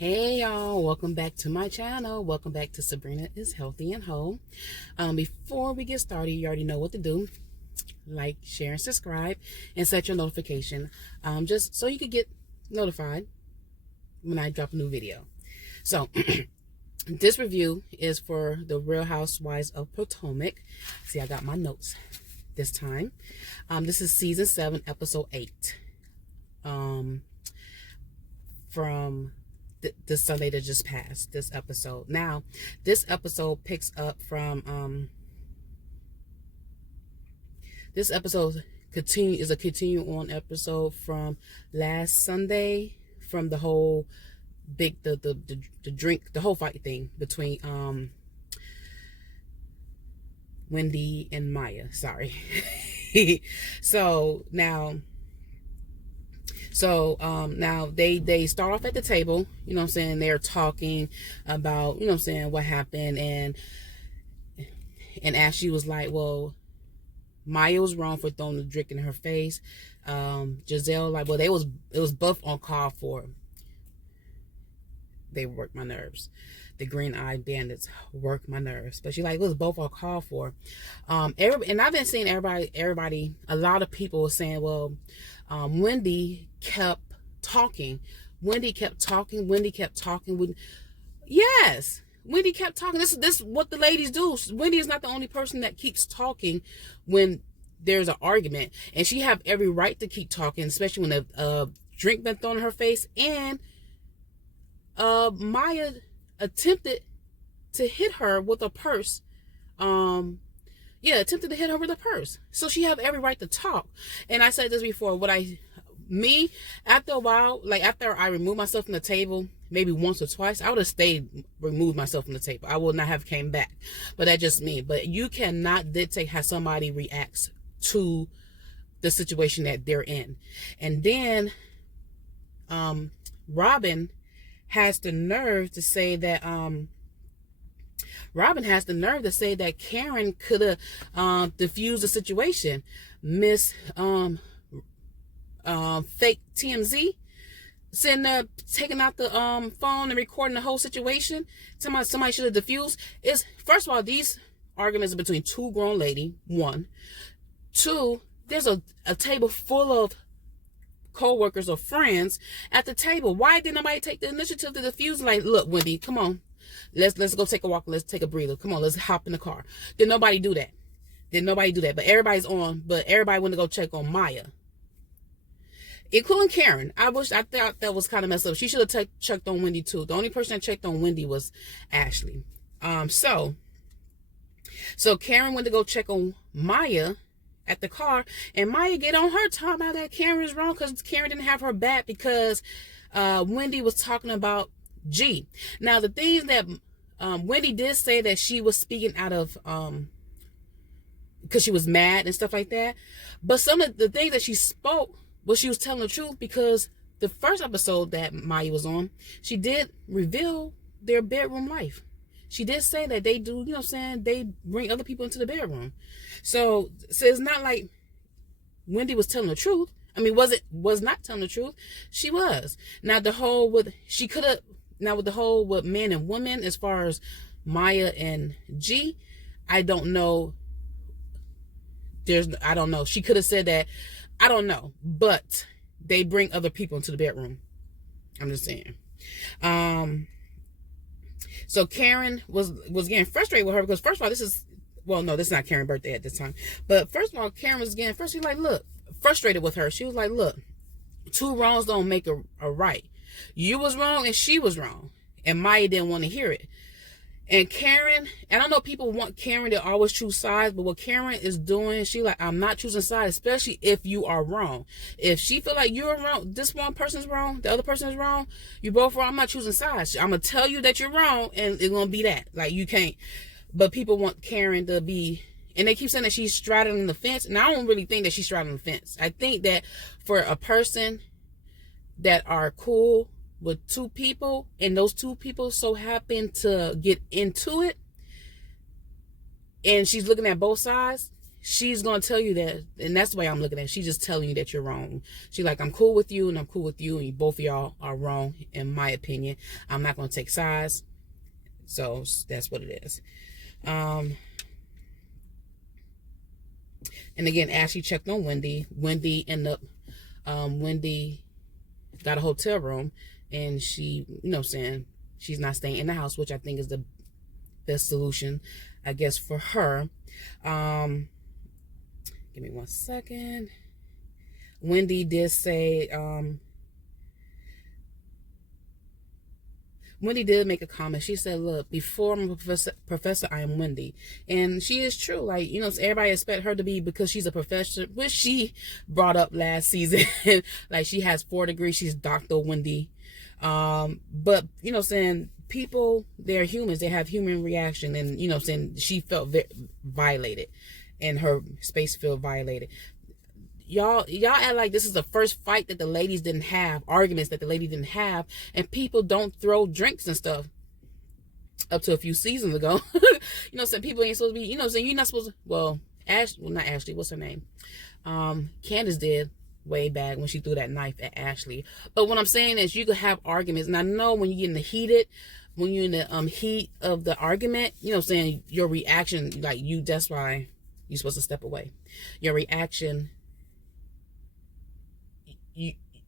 Hey y'all, welcome back to my channel. Welcome back to Sabrina is Healthy and Whole. Before we get started, you already know what to do. Like, share, and subscribe, and set your notification just so you can get notified when I drop a new video. So this review is for the Real Housewives of Potomac. See, I got my notes this time. This is season 7, episode 8. From the Sunday that just passed, this episode. Now, this episode picks up from this episode is a continue on episode from last Sunday, from the whole big the drink, the whole fight thing between Wendy and Maya. Sorry. So now they start off at the table, you know what I'm saying? They're talking about, you know what I'm saying, what happened, and Ashley was like, well, Maya was wrong for throwing the drink in her face. Giselle like, well, it was both on call for. They worked my nerves. The green-eyed bandits worked my nerves. But she like, it was both on call for. And I've been seeing everybody, a lot of people saying, well, Wendy kept talking. Wendy kept talking. Yes, Wendy kept talking. This is what the ladies do. Wendy is not the only person that keeps talking when there's an argument, and she have every right to keep talking, especially when a drink been thrown in her face. And Maya attempted to hit her with a purse. Attempted to hit her with a purse. So she have every right to talk. And I said this before, after a while, like after I removed myself from the table, maybe once or twice, I would have removed myself from the table. I would not have came back. But that's just me. But you cannot dictate how somebody reacts to the situation that they're in. And then Robin has the nerve to say that Karen could have diffused the situation. Miss fake TMZ sitting there taking out the phone and recording the whole situation. Somebody should have diffused. First of all, these arguments are between two grown ladies. 1, 2, there's a table full of co-workers or friends at the table. Why did nobody take the initiative to diffuse? Like, look, Wendy, come on, let's go take a walk, let's take a breather, come on, let's hop in the car. Did nobody do that? But everybody went to go check on Maya, including Karen. I thought that was kind of messed up. She should have checked on Wendy too. The only person that checked on Wendy was Ashley. So Karen went to go check on Maya at the car, and Maya get on her talking about that Karen is wrong because Karen didn't have her back because Wendy was talking about G. Now, the things that Wendy did say that she was speaking out of because she was mad and stuff like that, but some of the things that she spoke was she was telling the truth, because the first episode that Maya was on, she did reveal their bedroom life. She did say that they do, you know what I'm saying, they bring other people into the bedroom. So it's not like Wendy was telling the truth. I mean, was not telling the truth. She was. Now the whole with the whole with men and women, as far as Maya and G, I don't know. I don't know. She could have said that. I don't know. But they bring other people into the bedroom. I'm just saying. So Karen was getting frustrated with her because, first of all, this is not Karen's birthday at this time. But first of all, Karen was getting frustrated. Like, look, frustrated with her. She was like, look, 2 wrongs don't make a right. You was wrong and she was wrong. And Maya didn't want to hear it. And Karen, I don't know, people want Karen to always choose sides, but what Karen is doing, she like, I'm not choosing sides, especially if you are wrong. If she feel like you're wrong, this one person's wrong, the other person is wrong, you both wrong, I'm not choosing sides. I'm going to tell you that you're wrong, and it's going to be that. Like, you can't. But people want Karen to be, and they keep saying that she's straddling the fence, and I don't really think that she's straddling the fence. I think that for a person that are cool with 2 people, and those 2 people so happen to get into it, and she's looking at both sides, she's gonna tell you that, and that's the way I'm looking at it. She's just telling you that you're wrong. She's like, I'm cool with you and I'm cool with you, and both of y'all are wrong in my opinion. I'm not gonna take sides. So that's what it is. And again, Ashley checked on Wendy. Wendy ended up Wendy got a hotel room, and she, saying she's not staying in the house, which I think is the best solution, I guess, for her. Give me 1 second. Wendy did say, Wendy did make a comment. She said, look, before I'm a professor, I am Wendy. And she is true. Like, everybody expect her to be, because she's a professor, which she brought up last season. Like, she has 4 degrees. She's Dr. Wendy. But, saying people, they're humans. They have human reaction. And, saying she felt violated, and her space felt violated. Y'all act like this is the first fight that the ladies didn't have, arguments that the lady didn't have, and people don't throw drinks and stuff up to a few seasons ago. Some people ain't supposed to be, saying you're not supposed to, not Ashley, what's her name? Candace did way back when she threw that knife at Ashley. But what I'm saying is you could have arguments, and I know when you get in the heat of the argument, saying your reaction, like that's why you're supposed to step away. Your reaction,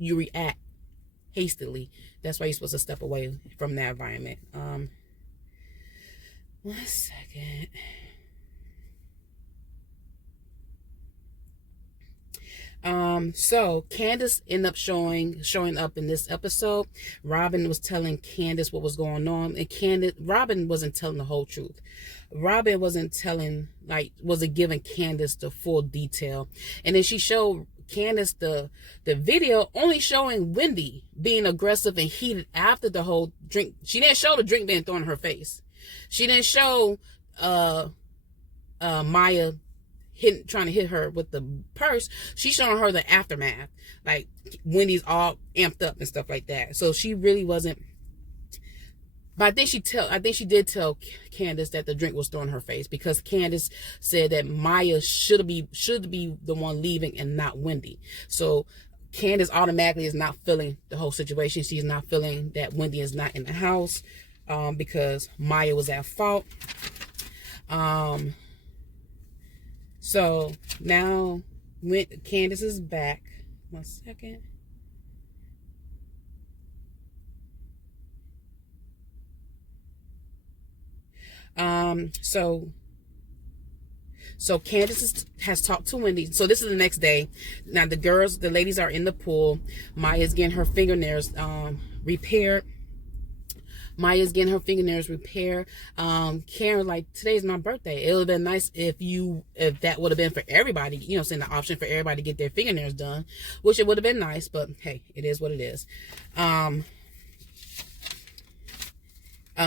you react hastily. That's why you're supposed to step away from that environment. 1 second. So Candace ended up showing up in this episode. Robin was telling Candace what was going on, and Robin wasn't telling the whole truth. Robin wasn't giving Candace the full detail. And then she showed Candace the video only showing Wendy being aggressive and heated after the whole drink. She didn't show the drink being thrown in her face. She didn't show Maya trying to hit her with the purse. She's showing her the aftermath, like Wendy's all amped up and stuff like that. So she really wasn't. But I think she did tell Candace that the drink was thrown in her face, because Candace said that Maya should be the one leaving and not Wendy. So Candace automatically is not feeling the whole situation. She's not feeling that Wendy is not in the house, because Maya was at fault. So now Candace is back. 1 second. So Candace has talked to Wendy. So this is the next day. Now the ladies are in the pool. Maya's getting her fingernails repaired. Karen, like, today's my birthday. It would have been nice if that would have been for everybody, saying the option for everybody to get their fingernails done, which it would have been nice, but hey, it is what it is.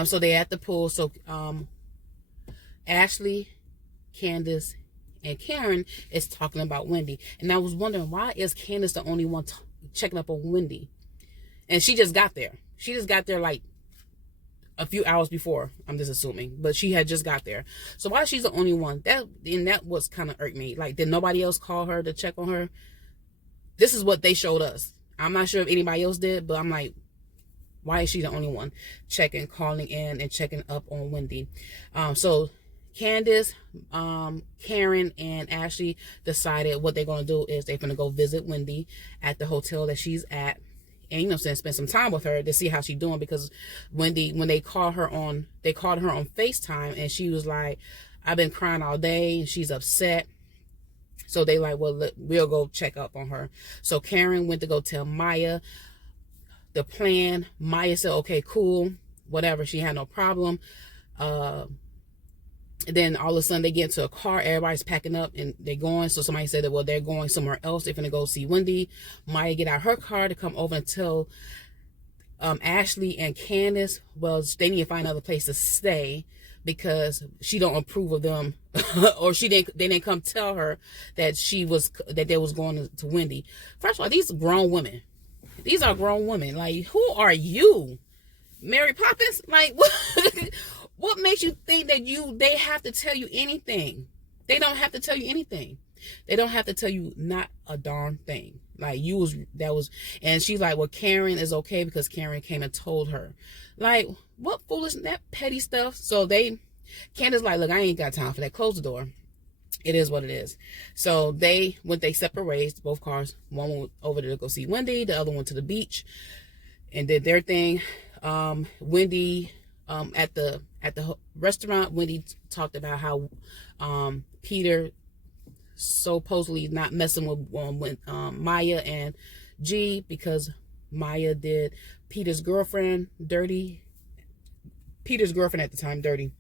So they at the pool. So, Ashley, Candace, and Karen is talking about Wendy. And I was wondering, why is Candace the only one checking up on Wendy? And she just got there. She just got there like a few hours before, I'm just assuming. But she had just got there. So why she's the only one? That was kind of irked me. Like, did nobody else call her to check on her? This is what they showed us. I'm not sure if anybody else did, but I'm like, why is she the only one calling in and checking up on Wendy? So Candace, Karen, and Ashley decided what they're going to do is they're going to go visit Wendy at the hotel that she's at. And, spend some time with her to see how she's doing, because Wendy, when they called her on FaceTime, and she was like, I've been crying all day, and she's upset. So they like, well, we'll go check up on her. So Karen went to go tell Maya the plan. Maya said, okay, cool, whatever. She had no problem. And then all of a sudden they get into a car. Everybody's packing up and they're going. So somebody said that, well, they're going somewhere else. They're going to go see Wendy. Maya get out her car to come over and tell Ashley and Candace, well, they need to find another place to stay, because she don't approve of them, or they didn't come tell her that they was going to Wendy. First of all, these are grown women. These are grown women. Like, who are you, Mary Poppins? Like, what makes you think that they have to tell you anything? They don't have to tell you anything. They don't have to tell you not a darn thing. Like and she's like, well, Karen is okay because Karen came and told her. Like, what foolish, that petty stuff. So Candace like, look, I ain't got time for that. Close the door. It is what it is. So they went their separate ways, both cars. One went over to go see Wendy, the other one to the beach and did their thing. Wendy, at the restaurant, Wendy talked about how Peter supposedly not messing with Maya and G because Maya did Peter's girlfriend dirty. Peter's girlfriend at the time dirty.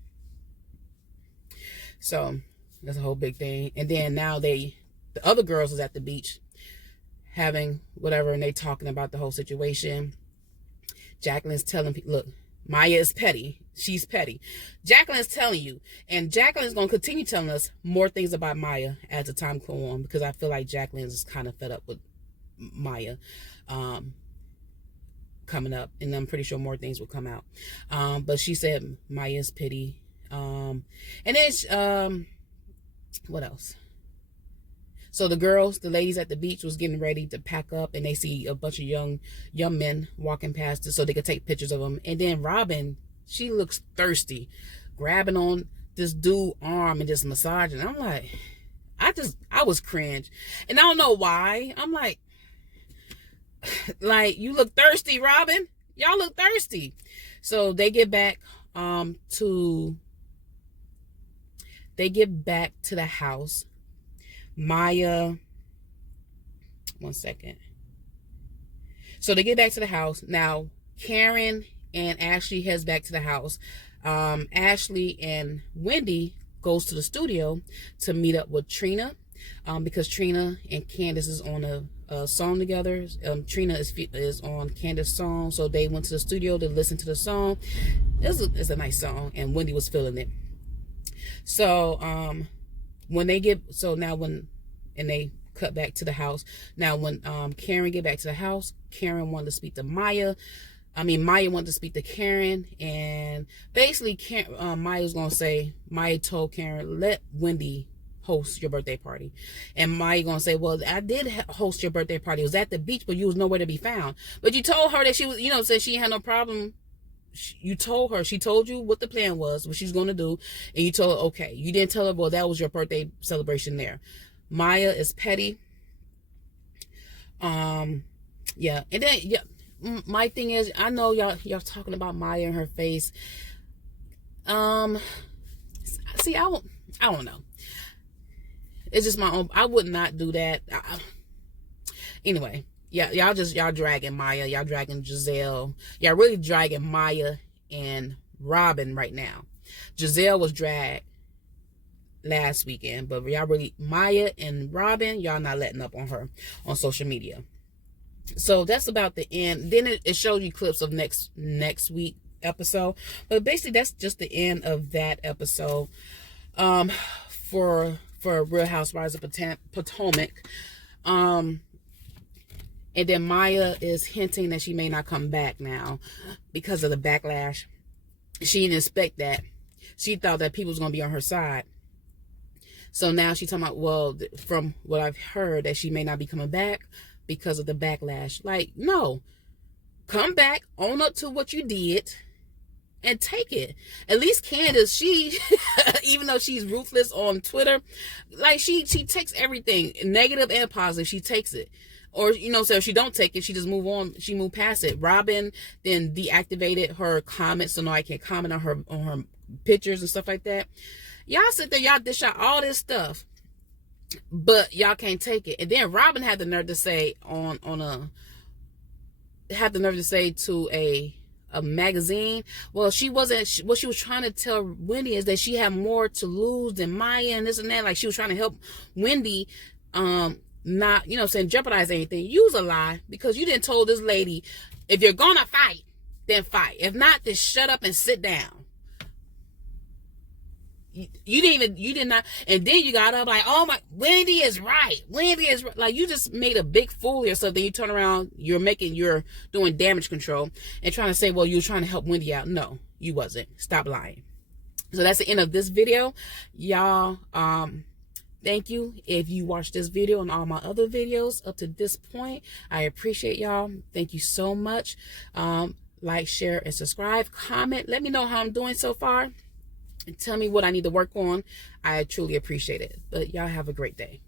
So that's a whole big thing. And then now the other girls was at the beach having whatever, and they talking about the whole situation. Jacqueline's telling people, look, Maya is petty. She's petty. Jacqueline's telling you, and Jacqueline's going to continue telling us more things about Maya as the time goes on, because I feel like Jacqueline's kind of fed up with Maya coming up, and I'm pretty sure more things will come out. But she said Maya's petty. And then, what else? So the ladies at the beach was getting ready to pack up, and they see a bunch of young men walking past so they could take pictures of them. And then Robin, she looks thirsty, grabbing on this dude's arm and just massaging. I'm like, I was cringe. And I don't know why. I'm like, you look thirsty, Robin. Y'all look thirsty. So they get back to the house. Maya, one second. So they get back to the house. Now, Karen and Ashley heads back to the house. Ashley and Wendy goes to the studio to meet up with Trina, because Trina and Candace is on a song together. Trina is on Candace's song, so they went to the studio to listen to the song. It's a nice song, and Wendy was feeling it. So and they cut back to the house. Now when Karen get back to the house, Karen wanted to speak to Maya. Maya wanted to speak to Karen, and basically Maya told Karen, let Wendy host your birthday party. And Maya gonna say, well, I did host your birthday party. It was at the beach, but you was nowhere to be found. But you told her that she was, said she had no problem. You told her, she told you what the plan was, what she's going to do, and you told her, okay. You didn't tell her, well, that was your birthday celebration there. Maya is petty. Yeah. And then, my thing is, I know y'all talking about Maya and her face. See, I don't know. It's just my own, I would not do that. Anyway. Yeah, y'all dragging Maya, y'all dragging Giselle. Y'all really dragging Maya and Robin right now. Giselle was dragged last weekend, but y'all really, Maya and Robin, y'all not letting up on her on social media. So that's about the end. Then it shows you clips of next week episode. But basically that's just the end of that episode. For Real Housewives of Potomac. And then Maya is hinting that she may not come back now because of the backlash. She didn't expect that. She thought that people was going to be on her side. So now she's talking about, well, from what I've heard, that she may not be coming back because of the backlash. Like, no. Come back, own up to what you did, and take it. At least Candace, she, even though she's ruthless on Twitter, like she takes everything, negative and positive, she takes it. Or, so if she don't take it, she just move on. She moved past it. Robin then deactivated her comments so now I can't comment on her pictures and stuff like that. Y'all sit there, y'all dish out all this stuff, but y'all can't take it. And then Robin had the nerve to say to a magazine, well, she wasn't, what she was trying to tell Wendy is that she had more to lose than Maya and this and that. Like she was trying to help Wendy, not, jeopardize anything. Use a lie, because you didn't told this lady, if you're gonna fight, then fight. If not, then shut up and sit down. You did not, and then you got up like, oh my, Wendy is right. Like you just made a big fool of yourself. Then you turn around, you're doing damage control and trying to say, well, you were trying to help Wendy out. No, you wasn't. Stop lying. So that's the end of this video, y'all. Thank you. If you watched this video and all my other videos up to this point, I appreciate y'all. Thank you so much. Like, share, and subscribe. Comment. Let me know how I'm doing so far. And tell me what I need to work on. I truly appreciate it. But y'all have a great day.